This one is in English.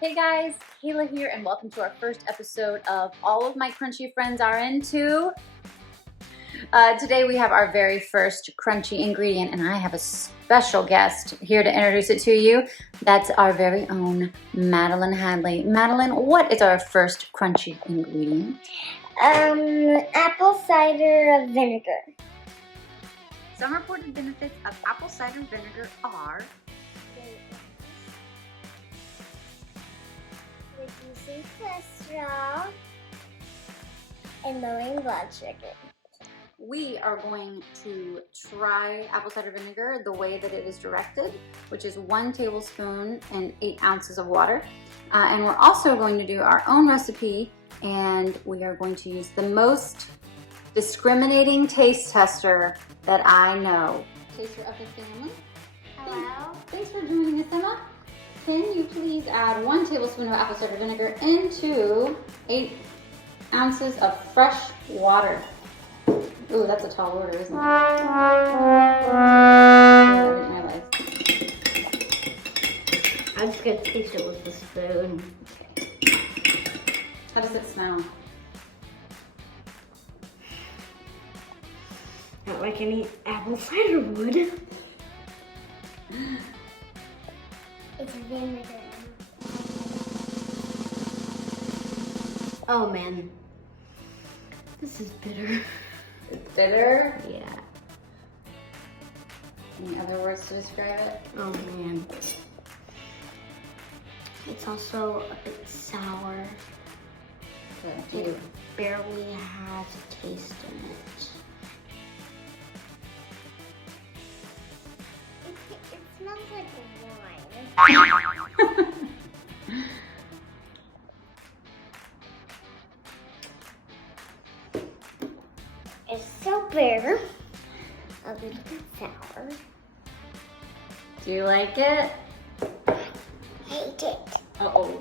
Hey guys, Kayla here and welcome to our first episode of All of My Crunchy Friends Are Into. Today we have our very first crunchy ingredient and I have a special guest here to introduce it to you. That's our very own Madeline Hadley. Madeline, what is our first crunchy ingredient? Apple cider vinegar. Some reported benefits of apple cider vinegar are reducing cholesterol and lowering blood sugar. we are going to try apple cider vinegar the way that it is directed, which is 1 tablespoon and 8 ounces of water. And we're also going to do our own recipe, and we are going to use the most discriminating taste tester that I know. Taster of the family. Hello. Thanks for joining us, Emma. Can you please add 1 tablespoon of apple cider vinegar into 8 ounces of fresh water? Ooh, that's a tall order, isn't it? I didn't realize. I'm just gonna taste it with the spoon. How does it smell? Not like any apple cider would. It's vinegar. Oh man, this is bitter. It's bitter. Yeah. Any other words to describe it? Oh man. It's also a bit sour. Good. It barely has a taste in it. It smells like wine. It's so bitter, a little bit sour. Do you like it? Hate it. Uh-oh.